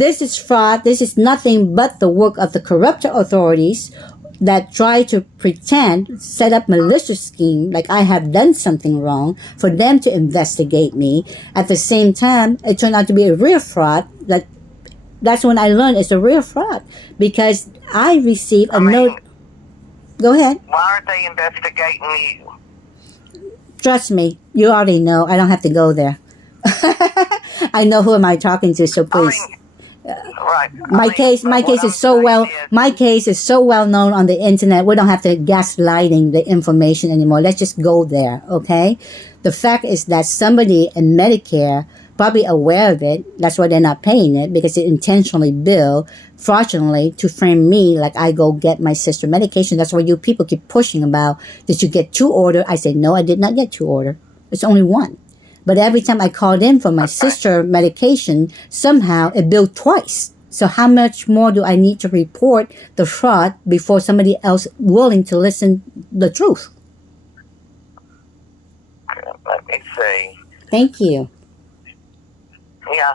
this is fraud. This is nothing but the work of the corrupt authorities that try to pretend, set up malicious scheme, like I have done something wrong, for them to investigate me. At the same time, it turned out to be a real fraud. That's when I learned it's a real fraud, because I received a note. Go ahead. Why aren't they investigating you? Trust me, you already know. I don't have to go there. I know who am I talking to, so please. Right. My case is so well known on the internet. We don't have to gaslighting the information anymore. Let's just go there, okay? The fact is that somebody in Medicare probably aware of it. That's why they're not paying it, because they intentionally bill fraudulently to frame me like I go get my sister medication. That's why you people keep pushing about, did you get 2 order? I said, no, I did not get 2 order. It's only 1. But every time I called in for my sister medication, somehow it billed twice. So how much more do I need to report the fraud before somebody else willing to listen the truth? Let me see. Thank you. Yeah,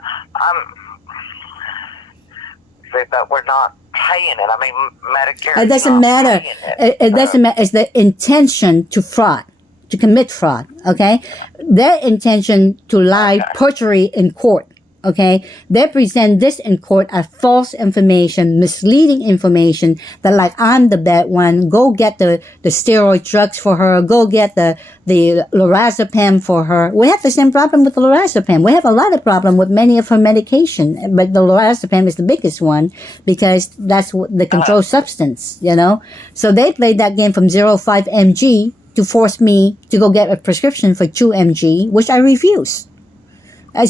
but we're not paying it. I mean, Medicare. It doesn't matter. It doesn't matter. It's the intention to fraud. To commit fraud, okay? Their intention to lie, perjury in court, okay? They present this in court as false information, misleading information, that like I'm the bad one, go get the steroid drugs for her, go get the lorazepam for her. We have the same problem with the lorazepam. We have a lot of problem with many of her medication, but the lorazepam is the biggest one because that's the controlled substance, you know? So they played that game from 0.5 mg to force me to go get a prescription for 2 mg, which I refuse.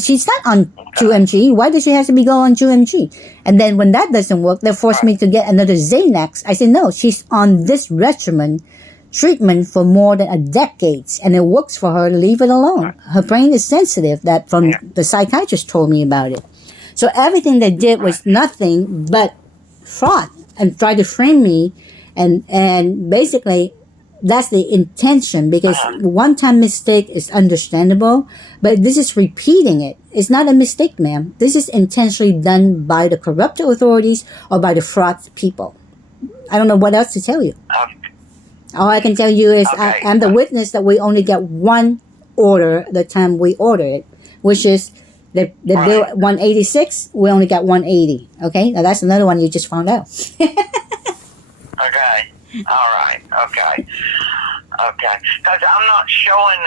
She's not on 2 mg. Why does she have to be go on 2 mg? And then when that doesn't work, they force me to get another Xanax. I say, no, she's on this regimen, treatment for more than a decade, and it works for her. Leave it alone. Her brain is sensitive. That from the psychiatrist told me about it. So everything they did was nothing but fraud and try to frame me, and basically, that's the intention, because one-time mistake is understandable, but this is repeating it. It's not a mistake, ma'am. This is intentionally done by the corrupt authorities or by the fraud people. I don't know what else to tell you. All I can tell you is I'm the witness that we only get 1 order the time we order it, which is the bill 186, we only got 180. Okay? Now that's another one you just found out. Okay. All right. Okay. Because I'm not showing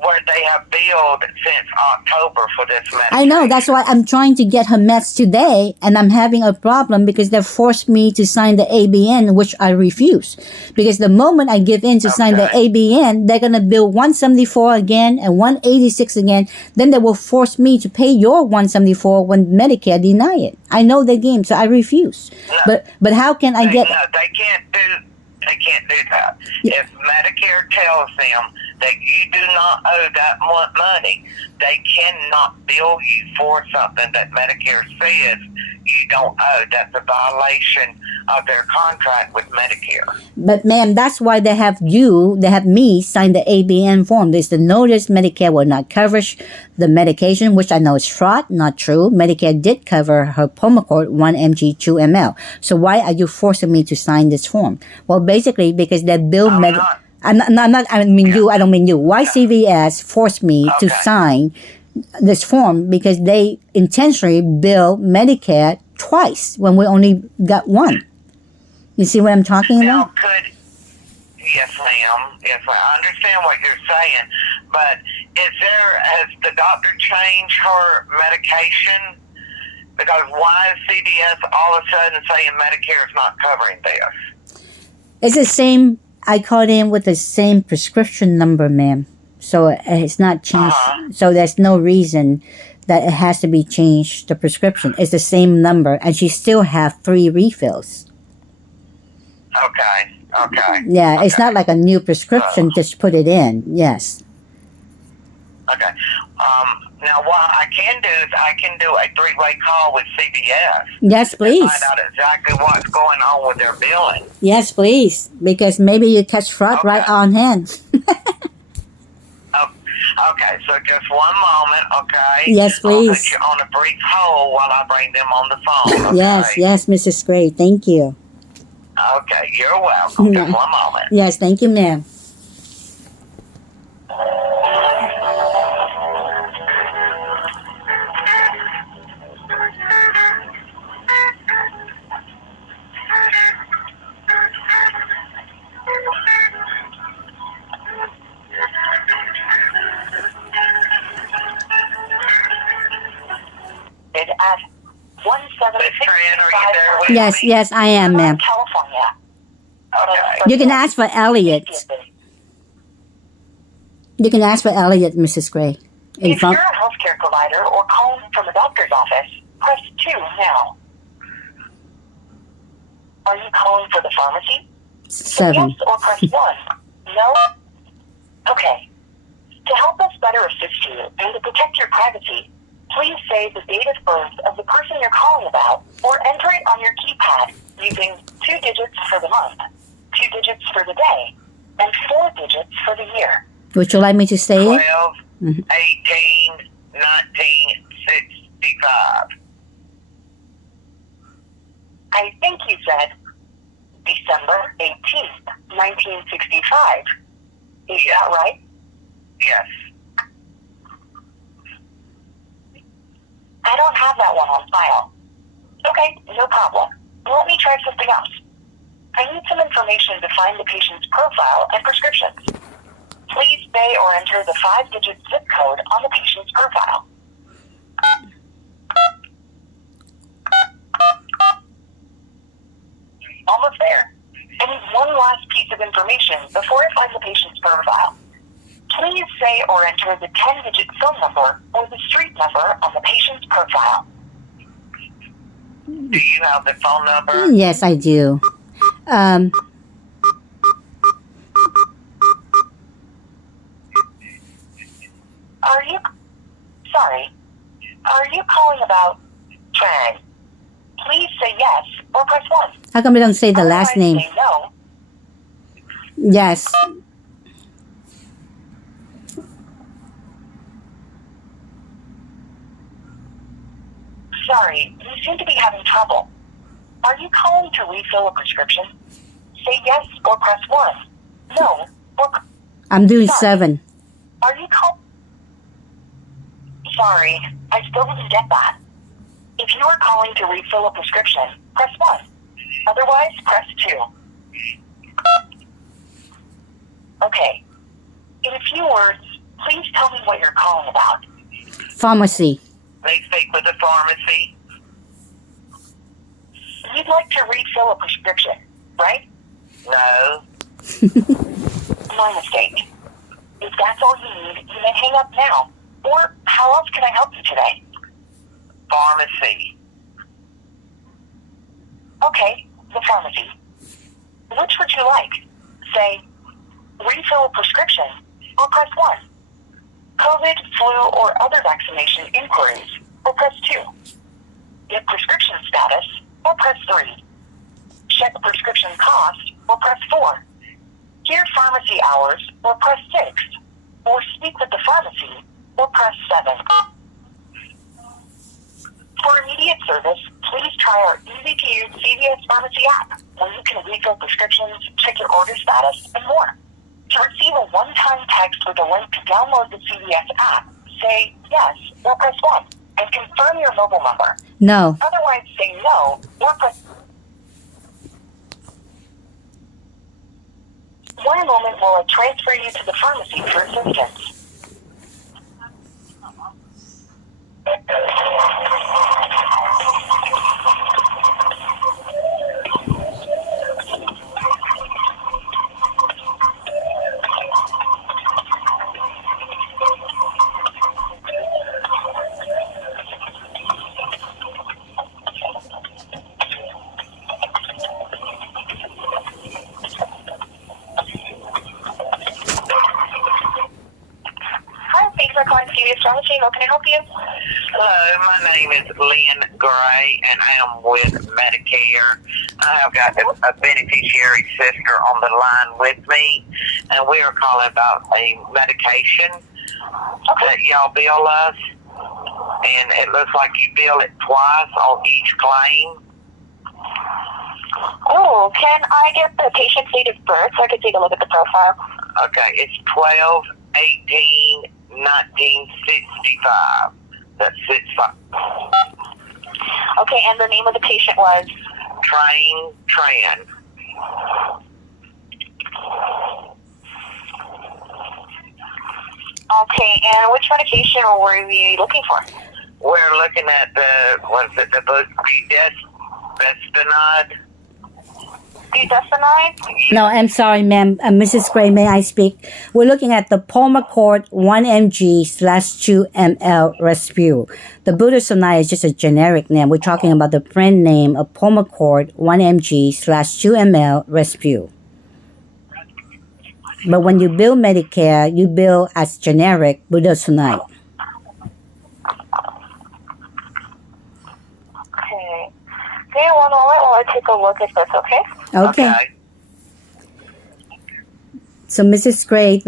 where they have billed since October for this medication. I know. That's why I'm trying to get her meds today, and I'm having a problem because they forced me to sign the ABN, which I refuse. Because the moment I give in to sign the ABN, they're going to bill 174 again and 186 again. Then they will force me to pay your 174 when Medicare deny it. I know the game, so I refuse. No, but how can I get... No, they can't do that. If Medicare tells them that you do not owe that much money, they cannot bill you for something that Medicare says you don't owe. That's a violation of their contract with Medicare. But ma'am, that's why they have me sign the ABN form. There's the notice Medicare will not cover the medication, which I know is fraud, not true. Medicare did cover her Pulmicort 1 mg 2 ml. So why are you forcing me to sign this form? Well, basically because they bill I don't mean you. Why CVS forced me to sign this form? Because they intentionally bill Medicare twice when we only got 1. You see what I'm talking about? Yes, ma'am. Yes, I understand what you're saying, but has the doctor changed her medication? Because why is CVS all of a sudden saying Medicare is not covering this? It's the same. I called in with the same prescription number, ma'am. So it's not changed. So there's no reason that it has to be changed, the prescription. It's the same number, and she still have 3 refills. Okay. Yeah, it's not like a new prescription, just put it in. Yes. Okay. Now, what I can do is I can do a 3-way call with CVS. Yes, please. To find out exactly what's going on with their billing. Yes, please. Because maybe you catch fraud right on hand. Okay, so just one moment, okay? Yes, I'll put please. you on a brief hold while I bring them on the phone, okay? Yes, Mrs. Gray. Thank you. Okay, you're welcome. Just one moment. Yes, thank you, ma'am. It at 176. Are you there with Yes, me? yes, I am, ma'am. California. Okay. You can ask for Elliot. You can ask for Elliot, Mrs. Gray. In If front. you're a healthcare provider or calling from a doctor's office, press 2 now. Are you calling for the pharmacy? Say 7. yes or press 1. No? Okay. To help us better assist you and to protect your privacy, please say the date of birth of the person you're calling about or enter it on your keypad using 2 digits for the month, 2 digits for the day, and 4 digits for the year. Would you like me to say it? 12, Mhm. 18, 1965. I think you said December 18th, 1965. Is that right? Yes. I don't have that one on file. Okay, no problem. Let me try something else. I need some information to find the patient's profile and prescriptions. Please say or enter the 5-digit zip code on the patient's profile. Almost there. I need one last piece of information before I find the patient's profile. Please say or enter the 10-digit phone number or the street number on the patient's profile. Do you have the phone number? Yes, I do. Are you calling about Trang? Please say yes or press 1. How come we don't say the last Otherwise, name? say no. Yes. Sorry, you seem to be having trouble. Are you calling to refill a prescription? Say yes or press 1. No or... I'm doing Sorry. 7. Are you Sorry, I still didn't get that. If you are calling to refill a prescription, press 1. Otherwise, press 2. Okay. In a few words, please tell me what you're calling about. Pharmacy. They speak with the pharmacy. You'd like to refill a prescription, right? No. My mistake. If that's all you need, you may hang up now. Or how else can I help you today? Pharmacy. Okay, the pharmacy. Which would you like? Say, refill a prescription, or press 1. COVID, flu, or other vaccination inquiries, or press 2. Get prescription status, or press 3. Check prescription cost, or press 4. Hear pharmacy hours, or press 6. Or speak with the pharmacy, or press 7. For immediate service, please try our easy-to-use CVS Pharmacy app, where you can refill prescriptions, check your order status, and more. To receive a one-time text with a link to download the CVS app, say yes or press 1, and confirm your mobile number. No. Otherwise, say no or press... One moment while I transfer you to the pharmacy for assistance. How can I help you? Hello, my name is Lynn Gray, and I am with Medicare. I have got a beneficiary sister on the line with me, and we are calling about a medication that y'all bill us, and it looks like you bill it twice on each claim. Oh, can I get the patient's date of birth so I can take a look at the profile? Okay, it's 12/18/1965. That's 65. Okay, and the name of the patient was? Tran. Okay, and which medication were we looking for? We're looking at the budesonide. Budesonide? No, I'm sorry, ma'am. Mrs. Gray, may I speak? We're looking at the Pulmicort 1 mg/2 ml Rescue. The budesonide is just a generic name. We're talking about the brand name of Pulmicort 1 mg/2 ml Rescue. But when you bill Medicare, you bill as generic budesonide. Okay. Okay, one moment while I take a look at this, okay? Okay. So, Mrs. Gray,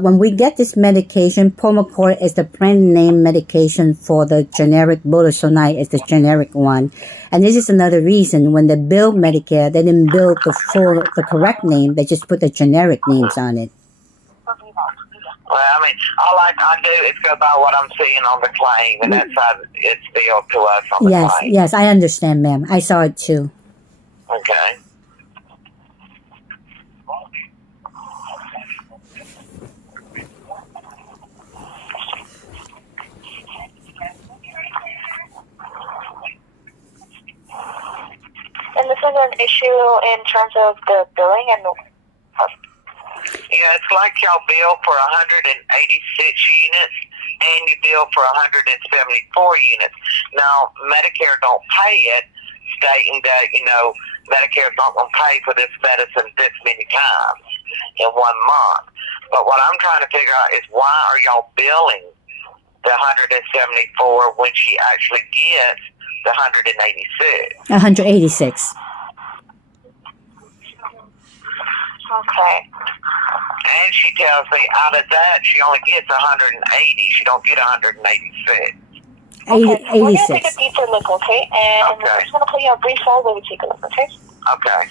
when we get this medication, Pulmicort is the brand name medication for the generic budesonide is the generic one. And this is another reason when they bill Medicare, they didn't bill the correct name. They just put the generic names on it. Well, I mean, all I do is go by what I'm seeing on the claim, and that's how it's billed to us on the claim. Yes, I understand, ma'am. I saw it too. Okay. And this is an issue in terms of the billing and Yeah, it's like y'all bill for 186 units, and you bill for 174 units. Now, Medicare don't pay it, stating that, Medicare's not going to pay for this medicine this many times in 1 month. But what I'm trying to figure out is why are y'all billing the 174 when she actually gets the 186? 186. okay. And she tells me out of that, she only gets 180. She don't get 186. Okay, we're going to take 86. a deeper look, okay? And Okay. we're just going to play you a brief hold while we take a look, okay? Okay.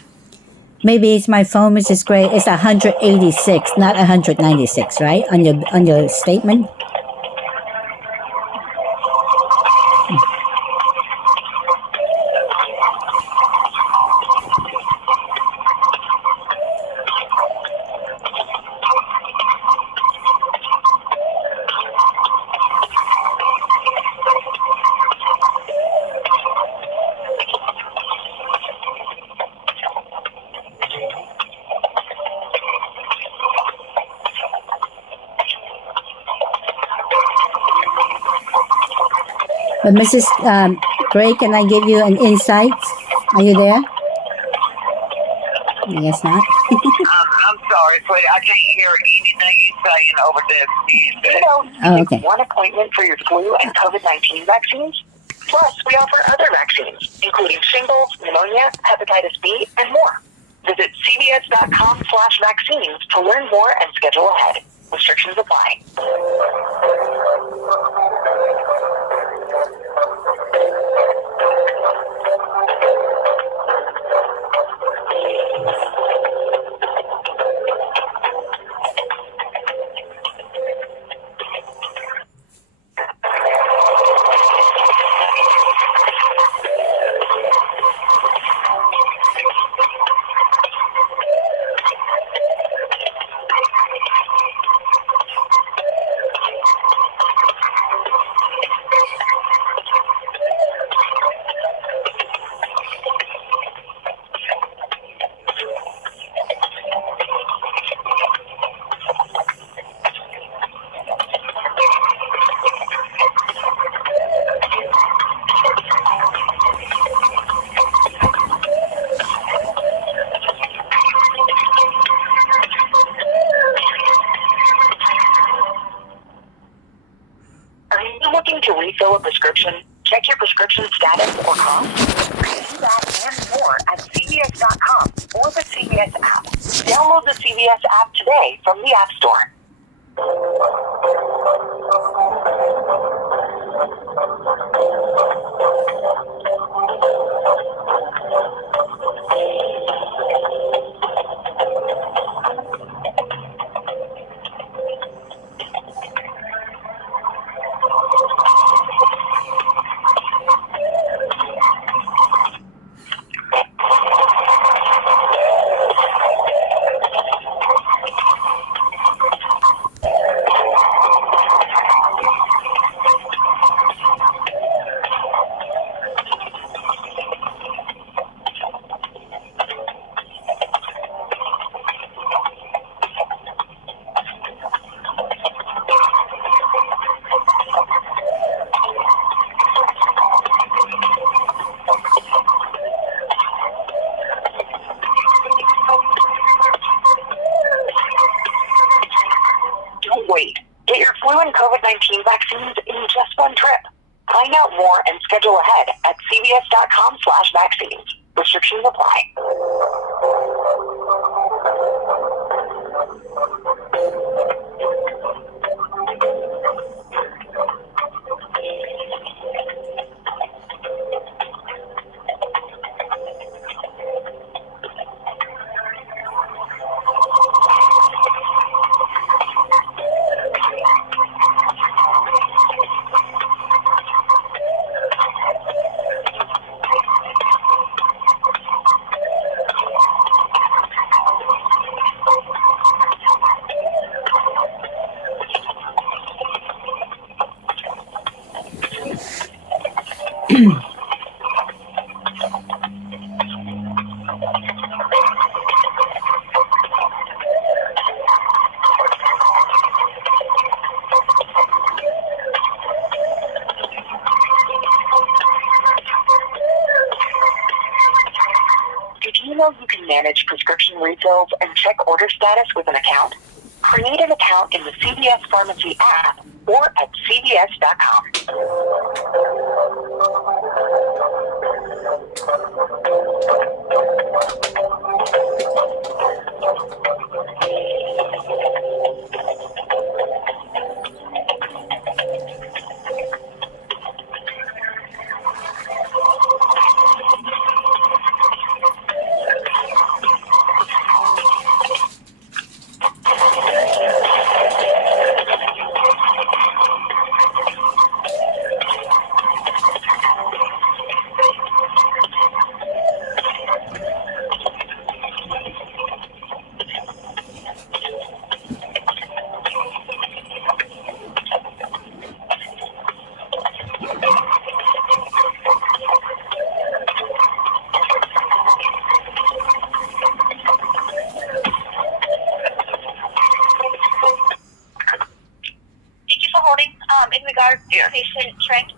Maybe it's my phone, Mrs. Gray. It's 186, not 196, right? On your statement. But Mrs. Gray, can I give you an insight? Are you there? I guess not. I'm sorry, sweetie. I can't hear anything you're saying over this music. Oh, okay. One appointment for your flu and COVID-19 vaccines. Plus, we offer other vaccines, including shingles, pneumonia, hepatitis B, and more. Visit cvs.com/vaccines to learn more and schedule ahead. Restrictions apply. Are you looking to refill a prescription? Check your prescription status or cost? Do that and more at CVS.com or the CVS app. Download the CVS app today from the App Store. Don't wait. Get your flu and COVID-19 vaccines in just one trip. Find out more and schedule ahead at cvs.com/vaccines. Restrictions apply. Did you know you can manage prescription refills and check order status with an account? Create an account in the CVS Pharmacy app or at cvs.com. In regards to Yeah. patient Trent,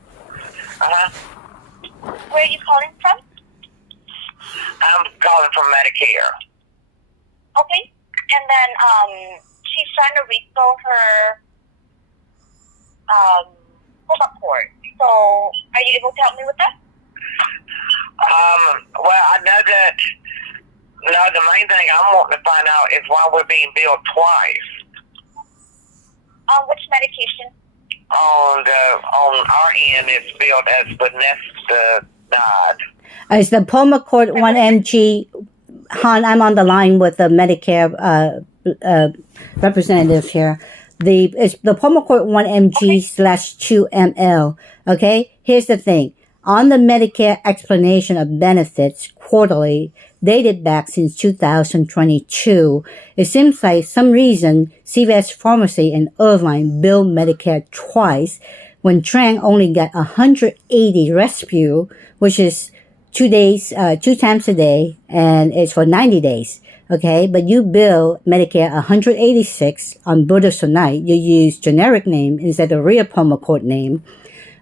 Uh-huh. where are you calling from? I'm calling from Medicare. Okay. And then she's trying to refill her Pulmicort. So are you able to help me with that? Well, I know that, no, the main thing I'm wanting to find out is why we're being billed twice. Which medication? On our end, it's billed as finasteride. It's the Pulmicort 1 mg. Han, I'm on the line with the Medicare representative here. It's the Pulmicort 1 mg / 2 ml. Okay, here's the thing. On the Medicare explanation of benefits quarterly, dated back since 2022, it seems like some reason CVS Pharmacy in Irvine billed Medicare twice when Trang only got 180 rescue, which is 2 days, 2 times a day, and it's for 90 days. Okay, but you bill Medicare 186 on budesonide. You use generic name instead of real Pulmicort name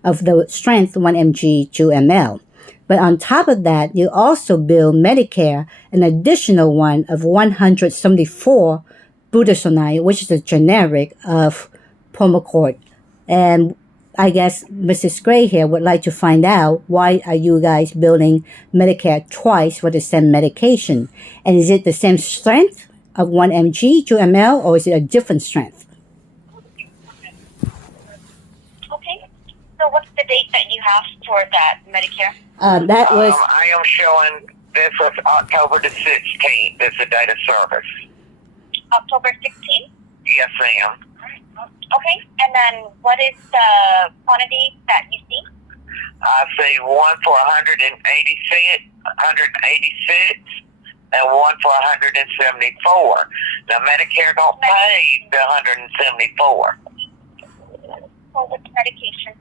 of the strength 1 mg 2 ml. But on top of that, you also bill Medicare an additional one of 174 budesonide, which is a generic of Pulmicort. And I guess Mrs. Gray here would like to find out, why are you guys billing Medicare twice for the same medication? And is it the same strength of 1 mg 2 ml, or is it a different strength? So what's the date that you have for that Medicare? That was I am showing this was October the 16th. This is the date of service. October 16th? Yes, ma'am. Okay. And then what is the quantity that you see? I see one for 186, and one for 174. Now, Medicare don't pay the 174. For which medication?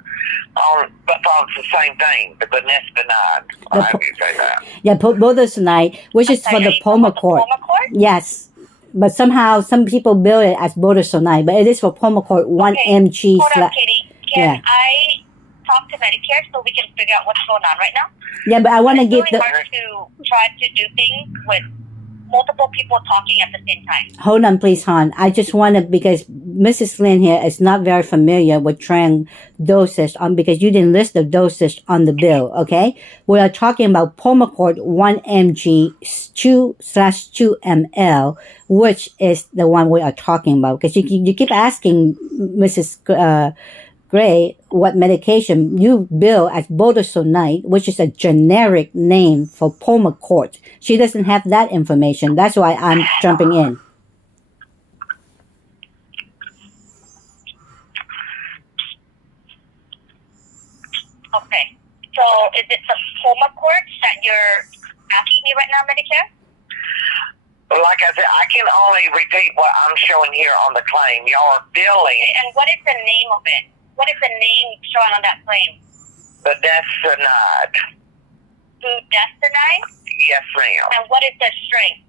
But it's the same thing, the Benestinide. The How do you say that? yeah, budesonide, which is for the Pulmicort. Pulmicort? Yes, but somehow some people bill it as budesonide, but it is for Pulmicort 1 mg. Hold on, Katie. Can Yeah. I talk to Medicare so we can figure out what's going on right now? Yeah, but I want to It's give really the. hard to try to do things with multiple people talking at the same time. Hold on, please, hon. I just want to, because Mrs. Lynn here is not very familiar with Trang dosage because you didn't list the dosage on the bill, okay? We are talking about Pulmicort 1 mg 2/2 ml, which is the one we are talking about. Because you keep asking Mrs. Gray what medication you bill as budesonide, which is a generic name for Pulmicort. She doesn't have that information. That's why I'm jumping in. Okay. So is it the Pulmicort that you're asking me right now, Medicare? But like I said, I can only repeat what I'm showing here on the claim. Y'all are billing And what is the name of it? What is the name showing on that claim? Benestinide. Budesonide? Yes, ma'am. And what is the strength?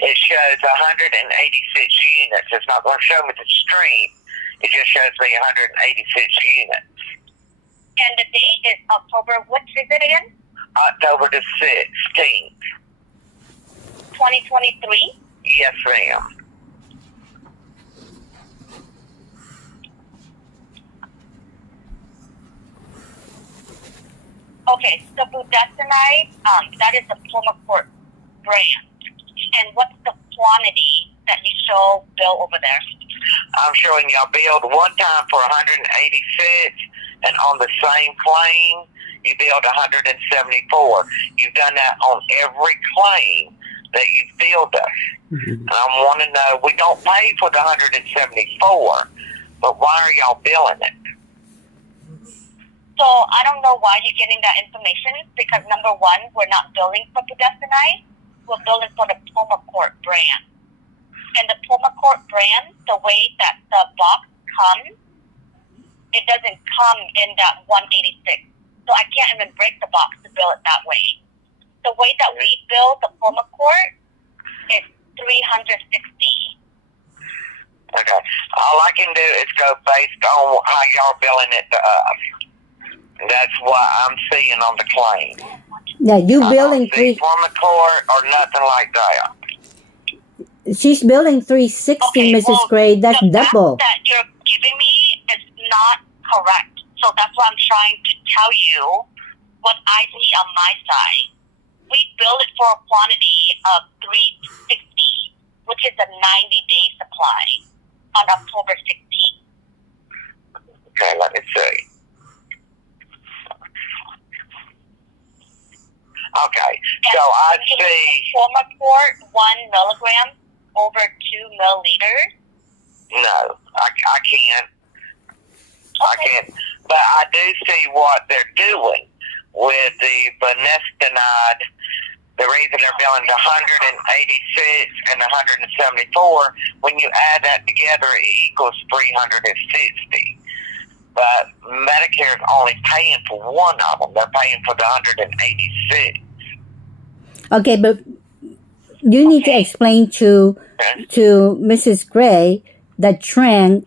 It shows 186 units. It's not going to show me the strength. It just shows me 186 units. And the date is October, what is it again? October the 16th. 2023? Yes, ma'am. Okay, so budesonide, that is the Pulmicort brand. And what's the quantity that you show bill over there? I'm showing y'all billed one time for 186, and on the same claim, you billed 174. You've done that on every claim that you've billed us. Mm-hmm. And I want to know, we don't pay for the 174, but why are y'all billing it? So I don't know why you're getting that information because number one, we're not billing for budesonide. We're billing for the Pulmicort brand. And the Pulmicort brand, the way that the box comes, it doesn't come in that 186. So I can't even break the box to bill it that way. The way that we bill the Pulmicort is 360. Okay. All I can do is go based on how y'all billing it to us. That's what I'm seeing on the claim. Yeah, you billing I don't see three. Pulmicort or nothing like that. She's billing 360, Okay, Mrs. well, Gray. That's the double. fact that you're giving me is not correct. So that's why I'm trying to tell you what I see on my side. We bill it for a quantity of 360, which is a 90-day supply on October 16th. Okay, let me see. Okay, so I see. Pulmicort 1 milligram over 2 milliliters. No, I can't. I Okay. can't. But I do see what they're doing with the Benestinide. The reason they're billing the 186 and 174, when you add that together, it equals 360. But Medicare is only paying for one of them. They're paying for the 186. Okay, but you need to explain to Mrs. Gray that Trang.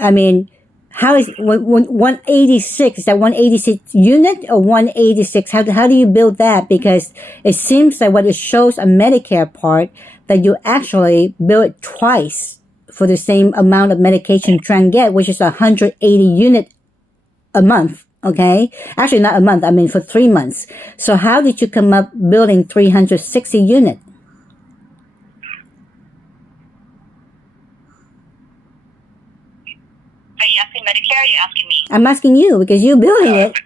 I mean, how is 186? Is that 186 unit or 186? How do you build that? Because it seems like what it shows on Medicare part that you actually bill it twice for the same amount of medication Trang get, which is 180 unit a month. Okay, actually not a month. I mean for 3 months. So how did you come up building 360 unit? Are you asking Medicare? Or you asking me? I'm asking you because you're billing it.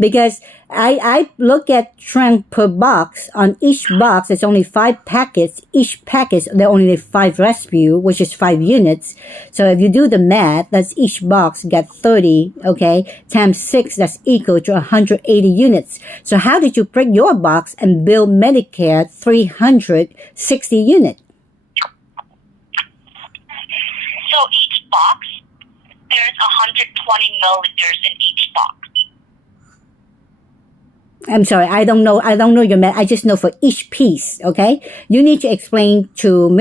Because I look at trend per box. On each box, it's only 5 packets. Each packet, there are only 5 rescue, which is 5 units. So if you do the math, that's each box get 30, okay, times 6, that's equal to 180 units. So how did you break your box and bill Medicare 360 units? So each box, there's 120 milliliters in each box. I'm sorry, I don't know your math. I just know for each piece, okay? You need to explain to Mr.